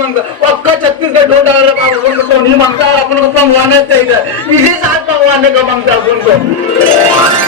मांगता पक्का छत्तीसगढ़ ढूंढ डाल अपन को नहीं मांगता और अपन को मंगवाना चाहिए इसी साथ मंगवाने का मांगता अपन को।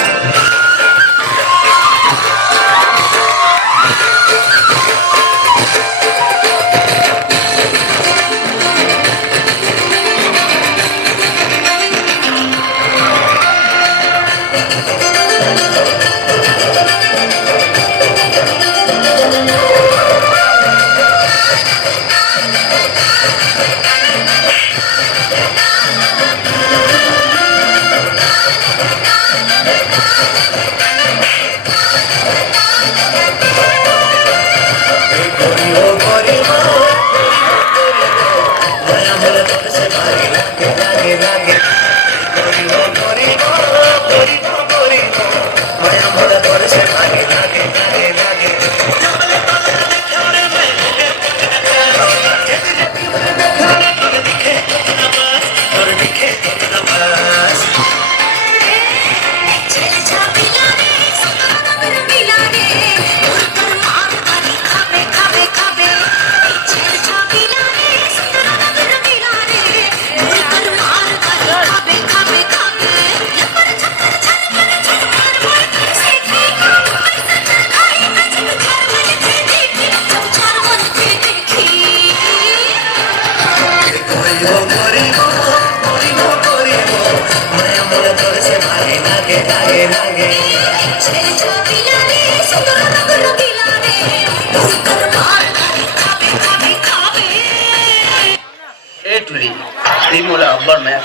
मोला अब्बर मैं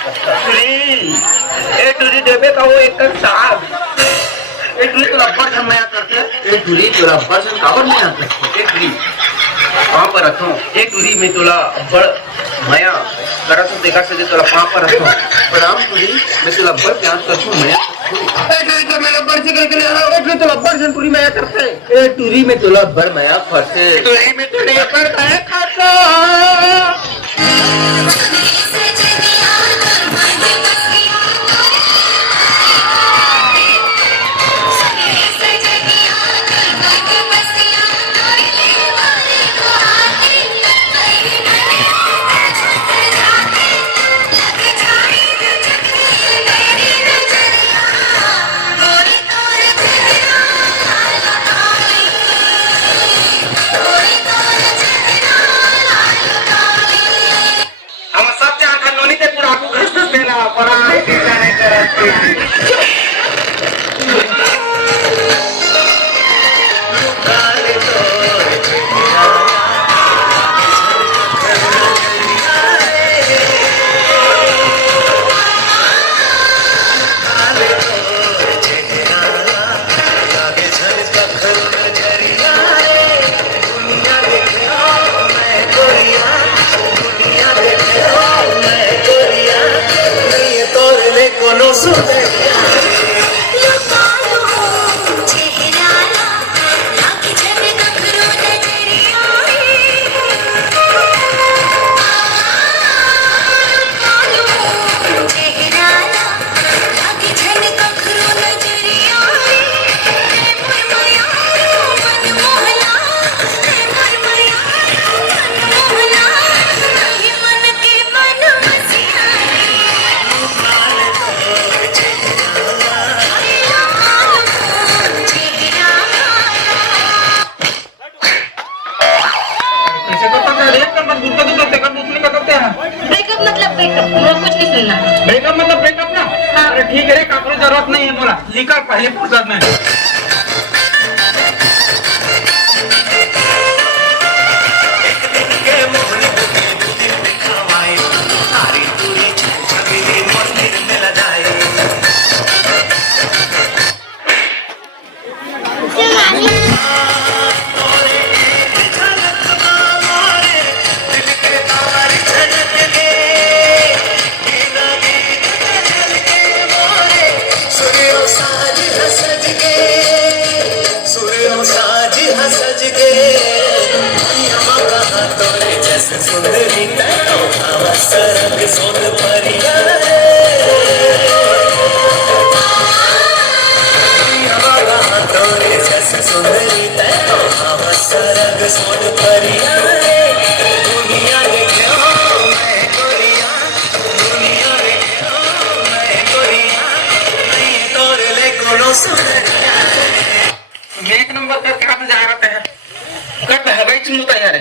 टूरी देवे का वो एक साहब टूरी तो अब्बर जब मैं करते टूरी तो अब्बर से काबर में आते टूरी वहां पर रखो टूरी में तोला अब्बर माया करा तो देखा से तोला वहां पर रखो प्रणाम टूरी मैं तोला अब्बर प्यार करता हूं मैं टूरी तो मैं अब्बर से करके तो अब्बर से टूरी माया करते टूरी में तोला अब्बर माया फरसे टूरी में तोले अब्बर काहे खाता ब्रेकअप मतलब ब्रेकअप ना अरे ठीक है काकरो जरूरत नहीं है बोला लिखा पहले फुर्सत में सुंदरी तैयार सरग सोन परिया दुनिया एक नंबर का क्या जा रहा है कब हवाई चुनता यार